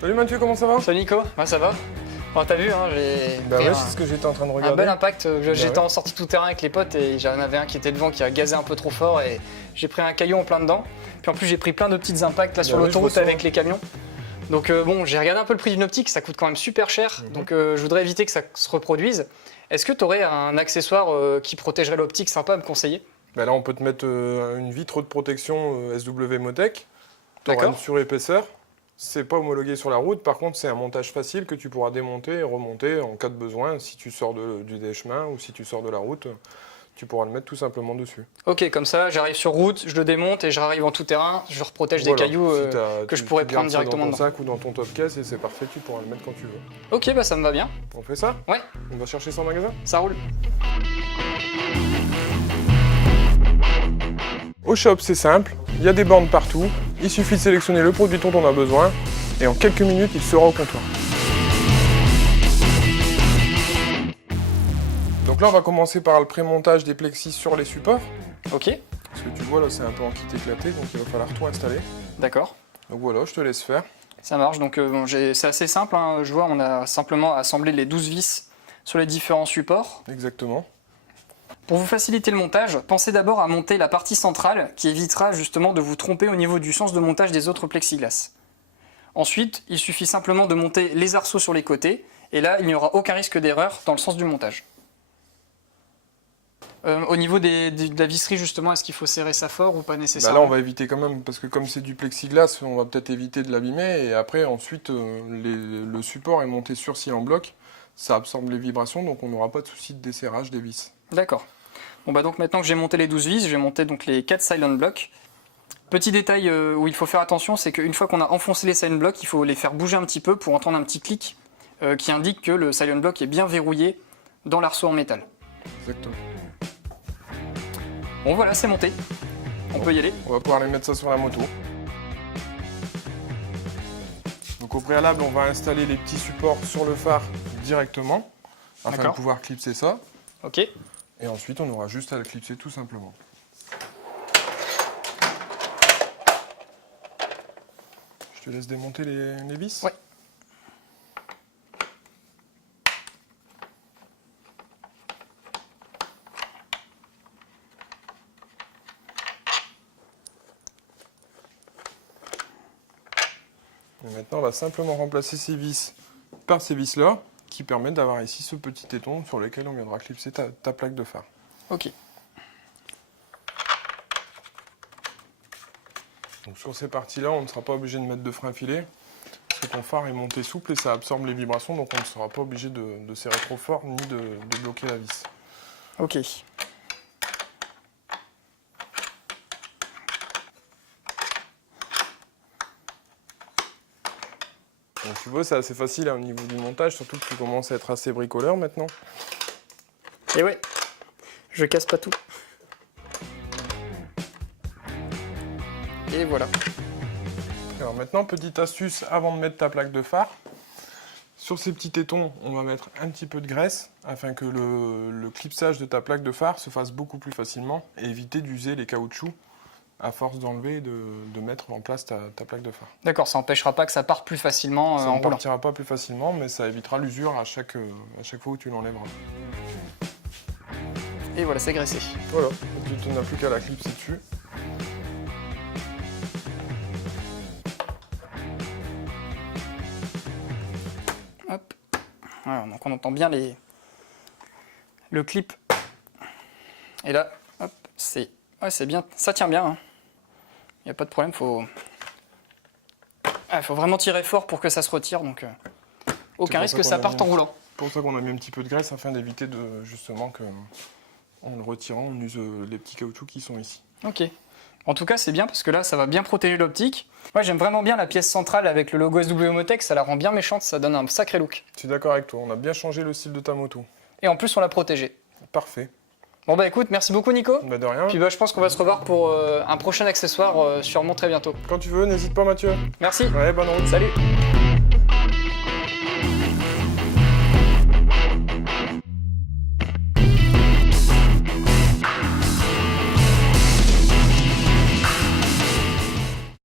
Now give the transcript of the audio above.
Salut Mathieu, comment ça va? Salut Nico, ouais, ça va? Bon, t'as vu, hein, j'ai Bah pris ouais, c'est ce que j'étais en train de regarder. un bel impact. J'étais ouais. en sortie tout terrain avec les potes et j'en avais un qui était devant qui a gazé un peu trop fort et j'ai pris un caillou en plein dedans. Puis en plus j'ai pris plein de petits impacts là sur ouais, l'autoroute je vois ça, avec les camions. Donc bon, j'ai regardé un peu le prix d'une optique, ça coûte quand même super cher. Donc je voudrais éviter que ça se reproduise. Est-ce que tu aurais un accessoire qui protégerait l'optique sympa à me conseiller? Bah là, on peut te mettre une vitre de protection SW Motec. Tu auras D'accord. une surépaisseur. C'est pas homologué sur la route, par contre, c'est un montage facile que tu pourras démonter et remonter en cas de besoin. Si tu sors des chemins ou si tu sors de la route, tu pourras le mettre tout simplement dessus. Ok, comme ça, j'arrive sur route, je le démonte et j'arrive en tout terrain, je reprotège Voilà. des cailloux Si que je pourrais tu prendre gardes ça directement dans ton dedans. sac ou dans ton top case et c'est parfait, tu pourras le mettre quand tu veux. Ok, bah ça me va bien, On fait ça? ouais, On va chercher ça en magasin? ça roule. Au shop, c'est simple, il y a des bornes partout, il suffit de sélectionner le produit dont on a besoin et en quelques minutes, il sera au comptoir. Donc là, on va commencer par le pré-montage des plexis sur les supports. Ok, Parce que tu vois, là, c'est un peu en kit éclaté, donc il va falloir tout installer. d'accord. Donc voilà, je te laisse faire. Ça marche, donc bon, c'est assez simple, hein. Je vois, on a simplement assemblé les 12 vis sur les différents supports. Exactement. Pour vous faciliter le montage, pensez d'abord à monter la partie centrale qui évitera justement de vous tromper au niveau du sens de montage des autres plexiglas. Ensuite, il suffit simplement de monter les arceaux sur les côtés, et là, il n'y aura aucun risque d'erreur dans le sens du montage. Au niveau de la visserie, justement, est-ce qu'il faut serrer ça fort ou pas Bah nécessairement? là, on va éviter quand même, parce que comme c'est du plexiglas, on va peut-être éviter de l'abîmer. Et après, ensuite, le support est monté sur cils en bloc. Ça absorbe les vibrations, donc on n'aura pas de souci de desserrage des vis. D'accord. Bon bah donc maintenant que j'ai monté les 12 vis, je vais monter donc les 4 silent blocks. Petit détail où il faut faire attention, c'est qu'une fois qu'on a enfoncé les silent blocks, il faut les faire bouger un petit peu pour entendre un petit clic qui indique que le silent block est bien verrouillé dans l'arceau en métal. Exactement. Bon voilà, c'est monté. On peut y aller. On va pouvoir aller mettre ça sur la moto. Donc au préalable, on va installer les petits supports sur le phare directement, afin de D'accord. pouvoir clipser ça. Ok. Et ensuite, on aura juste à le clipser tout simplement. Je te laisse démonter les vis. Ouais. Et maintenant, on va simplement remplacer ces vis par ces vis-là, qui permettent d'avoir ici ce petit téton sur lequel on viendra clipser ta plaque de phare. Ok. Donc sur ces parties-là, on ne sera pas obligé de mettre de frein filet, parce que ton phare est monté souple et ça absorbe les vibrations, donc on ne sera pas obligé de serrer trop fort ni de bloquer la vis. Ok. Donc tu vois, c'est assez facile au niveau du montage, surtout que tu commences à être assez bricoleur maintenant. Et ouais, je casse pas tout. Et voilà. Alors maintenant, petite astuce avant de mettre ta plaque de phare. Sur ces petits tétons, on va mettre un petit peu de graisse afin que le clipsage de ta plaque de phare se fasse beaucoup plus facilement et éviter d'user les caoutchoucs à force d'enlever et de mettre en place ta plaque de phare. D'accord, ça n'empêchera pas que ça parte plus facilement Ça en ne roulant. partira pas plus facilement, mais ça évitera l'usure à chaque fois où tu l'enlèveras. Et voilà, c'est graissé. Voilà, tu n'as plus qu'à la clipser dessus. Hop. Voilà, donc on entend bien le clip. Et là, hop, c'est bien, ça tient bien. Il n'y a pas de problème, faut vraiment tirer fort pour que ça se retire, donc aucun risque que ça parte en roulant. C'est pour ça qu'on a mis un petit peu de graisse afin d'éviter justement que, en le retirant, on use les petits caoutchoucs qui sont ici. Ok. En tout cas, c'est bien parce que là, ça va bien protéger l'optique. Moi, j'aime vraiment bien la pièce centrale avec le logo SW Motec, ça la rend bien méchante, ça donne un sacré look. Je suis d'accord avec toi, on a bien changé le style de ta moto. Et en plus, on l'a protégée. Parfait. Bon bah écoute, merci beaucoup Nico. Bah de rien. Puis bah, je pense qu'on va se revoir pour un prochain accessoire sûrement très bientôt. Quand tu veux, n'hésite pas Mathieu. Merci. Ouais, bonne route. Salut.